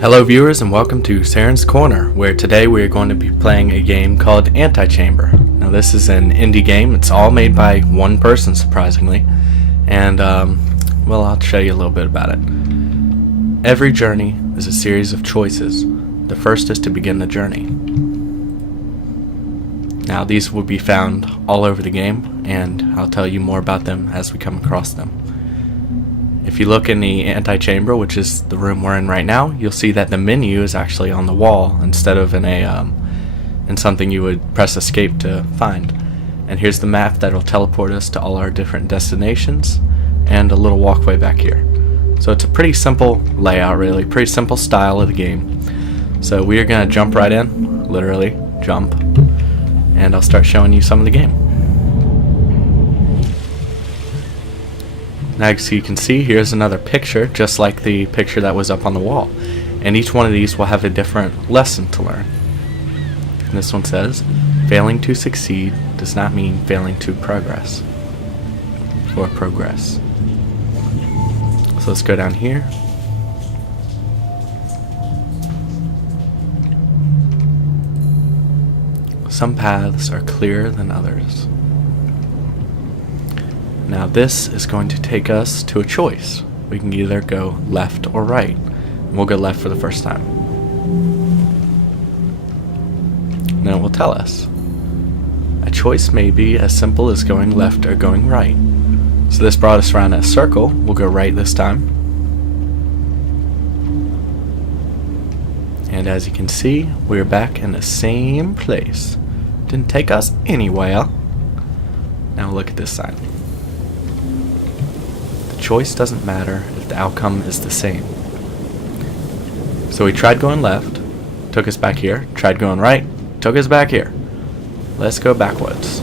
Hello viewers and welcome to Seren's Corner, where today we are going to be playing a game called Antichamber. Now this is an indie game. It's all made by one person, surprisingly, and well, I'll show you a little bit about it. Every journey is a series of choices. The first is to begin the journey. Now these will be found all over the game, and I'll tell you more about them as we come across them. If you look in the Antichamber, which is the room we're in right now, you'll see that the menu is actually on the wall instead of in something you would press escape to find. And here's the map that will teleport us to all our different destinations and a little walkway back here. So it's a pretty simple layout, really, pretty simple style of the game. So we are going to jump right in, literally jump, and I'll start showing you some of the game. Now, as you can see, here's another picture, just like the picture that was up on the wall. And each one of these will have a different lesson to learn. And this one says, failing to succeed does not mean failing to progress. Or progress. So let's go down here. Some paths are clearer than others. Now this is going to take us to a choice. We can either go left or right. We'll go left for the first time. And then it will tell us. A choice may be as simple as going left or going right. So this brought us around a circle. We'll go right this time. And as you can see, we're back in the same place. Didn't take us anywhere. Now look at this sign. Choice doesn't matter if the outcome is the same. So we tried going left, took us back here, tried going right, took us back here. Let's go backwards.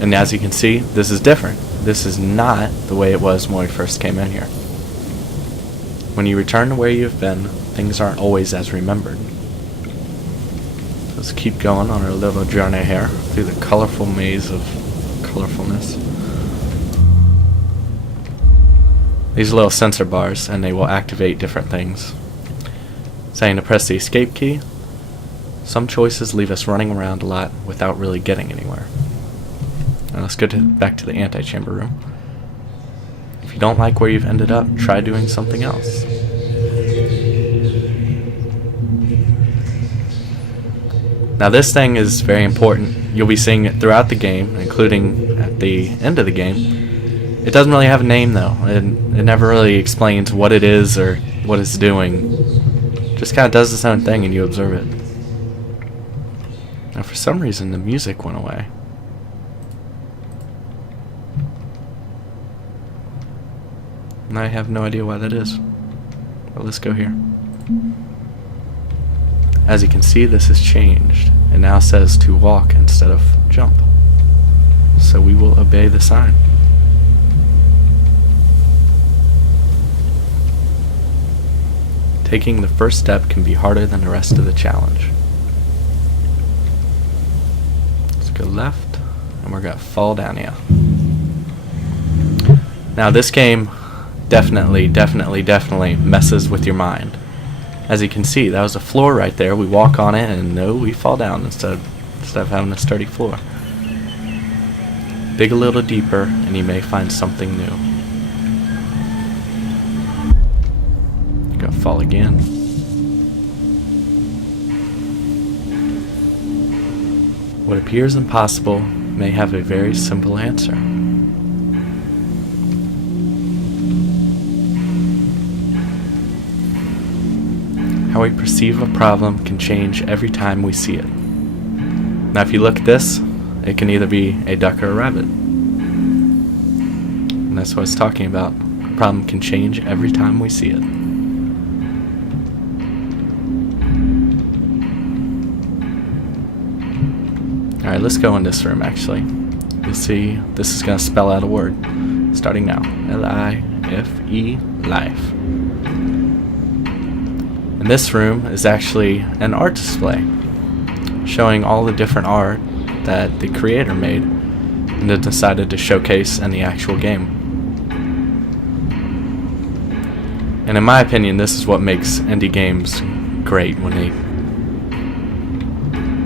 And as you can see, this is different. This is not the way it was when we first came in here. When you return to where you've been, things aren't always as remembered. Let's keep going on our little journey here through the colorful maze of colorfulness. These are little sensor bars, and they will activate different things. Saying to press the escape key. Some choices leave us running around a lot without really getting anywhere. Now let's go back to the Antichamber room. If you don't like where you've ended up, try doing something else. Now this thing is very important. You'll be seeing it throughout the game, including at the end of the game. It doesn't really have a name though. It never really explains what it is or what it's doing. It just kind of does its own thing and you observe it. Now for some reason the music went away. And I have no idea why that is. But let's go here. As you can see, this has changed. It now says to walk instead of jump. So we will obey the sign. Taking the first step can be harder than the rest of the challenge. Let's go left, and we're gonna fall down here. Now this game definitely messes with your mind. As you can see, that was a floor right there. We walk on it and no, we fall down instead of having a sturdy floor. Dig a little deeper and you may find something new. Gonna fall again. What appears impossible may have a very simple answer. How we perceive a problem can change every time we see it. Now if you look at this, it can either be a duck or a rabbit. And that's what it's talking about. A problem can change every time we see it. Alright, let's go in this room actually. You'll see this is going to spell out a word. Starting now. L-I-F-E, life. And this room is actually an art display showing all the different art that the creator made and then decided to showcase in the actual game. And in my opinion, this is what makes indie games great, when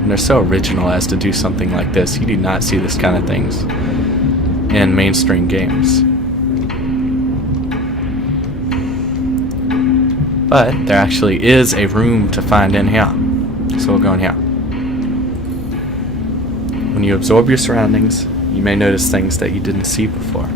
they're so original as to do something like this. You do not see this kind of things in mainstream games. But there actually is a room to find in here. So we'll go in here. When you absorb your surroundings, you may notice things that you didn't see before.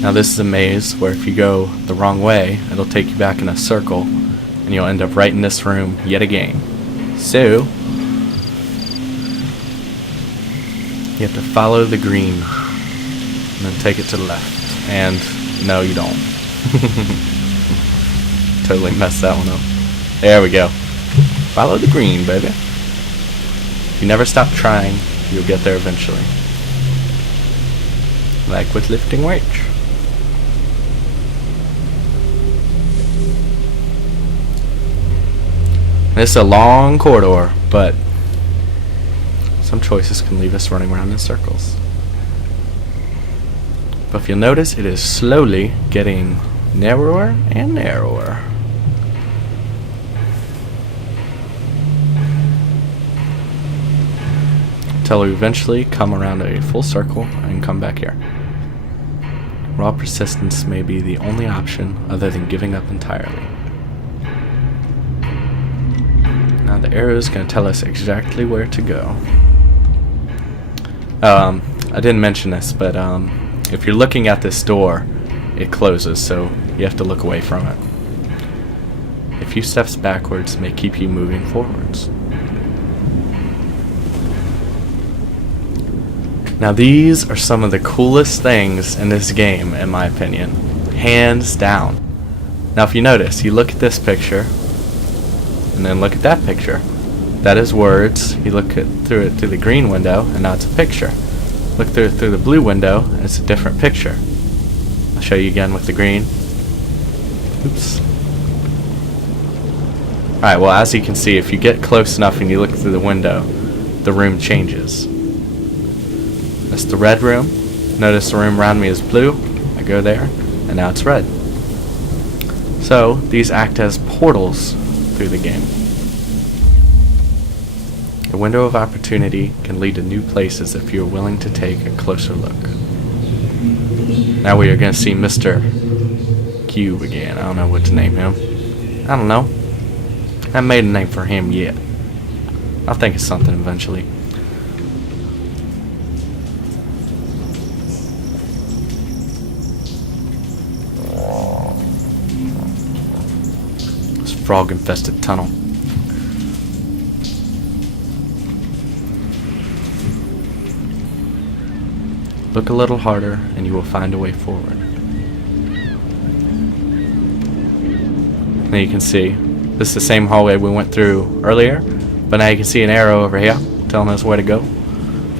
Now this is a maze where if you go the wrong way, it'll take you back in a circle, and you'll end up right in this room yet again. So, you have to follow the green, and then take it to the left. And no, you don't. Totally messed that one up. There we go. Follow the green, baby. If you never stop trying, you'll get there eventually. Like with lifting weights. This is a long corridor, but some choices can leave us running around in circles. But if you'll notice, it is slowly getting narrower and narrower. Until we eventually come around a full circle and come back here. Raw persistence may be the only option other than giving up entirely. Now the arrow is going to tell us exactly where to go. I didn't mention this, but if you're looking at this door, it closes, so you have to look away from it. A few steps backwards may keep you moving forwards. Now these are some of the coolest things in this game, in my opinion. Hands down. Now if you notice, you look at this picture, and then look at that picture. That is words. You look through it through the green window, and now it's a picture. Look through the blue window, and it's a different picture. I'll show you again with the green. Oops. Alright, well as you can see, if you get close enough and you look through the window, the room changes. That's the red room. Notice the room around me is blue. I go there, and now it's red. So, these act as portals through the game. A window of opportunity can lead to new places if you are willing to take a closer look. Now we are going to see Mr. Cube again. I don't know what to name him. I don't know. I haven't made a name for him yet. I'll think of something eventually. This frog-infested tunnel. Look a little harder and you will find a way forward. Now you can see, this is the same hallway we went through earlier, but now you can see an arrow over here telling us where to go.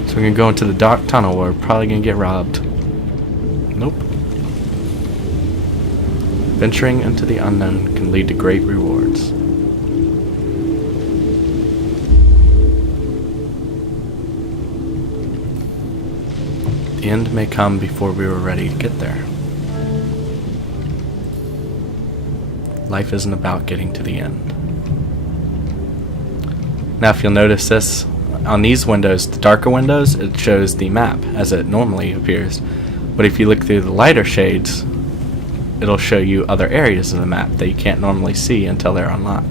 So we're going to go into the dark tunnel where we're probably going to get robbed. Nope. Venturing into the unknown can lead to great rewards. The end may come before we were ready to get there. Life isn't about getting to the end. Now if you'll notice this, on these windows, the darker windows, it shows the map as it normally appears. But if you look through the lighter shades, it'll show you other areas of the map that you can't normally see until they're unlocked.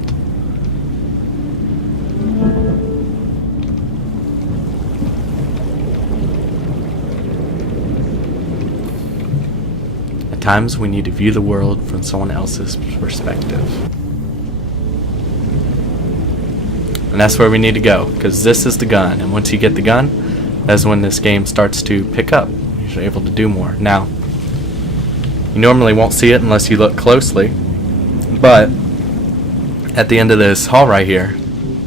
At times we need to view the world from someone else's perspective. And that's where we need to go, because this is the gun, and once you get the gun, that's when this game starts to pick up. You're able to do more. Now, you normally won't see it unless you look closely, but at the end of this hall right here,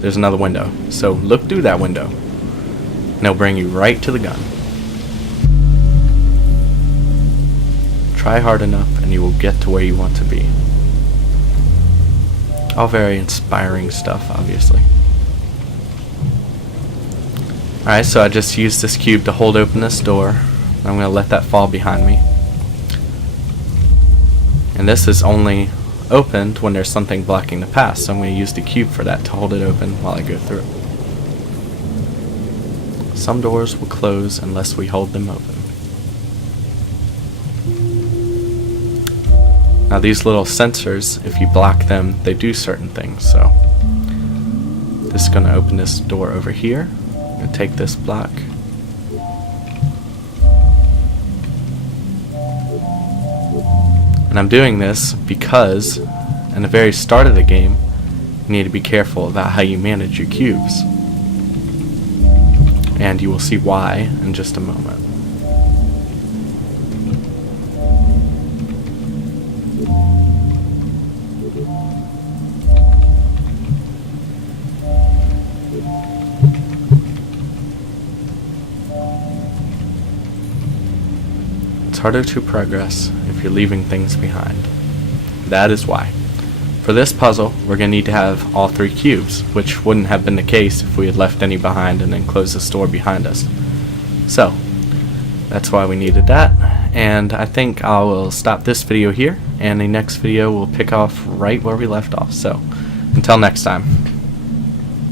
there's another window. So look through that window, and it'll bring you right to the gun. Try hard enough and you will get to where you want to be. All very inspiring stuff, obviously. Alright, so I just used this cube to hold open this door. I'm going to let that fall behind me. And this is only opened when there's something blocking the path, so I'm going to use the cube for that to hold it open while I go through. Some doors will close unless we hold them open. Now these little sensors, if you block them, they do certain things. So this is going to open this door over here. I'm going to take this block. And I'm doing this because in the very start of the game, you need to be careful about how you manage your cubes. And you will see why in just a moment. It's harder to progress if you're leaving things behind. That is why. For this puzzle, we're going to need to have all 3 cubes, which wouldn't have been the case if we had left any behind and then closed the door behind us. So, that's why we needed that, and I think I will stop this video here, and the next video will pick off right where we left off. So, until next time.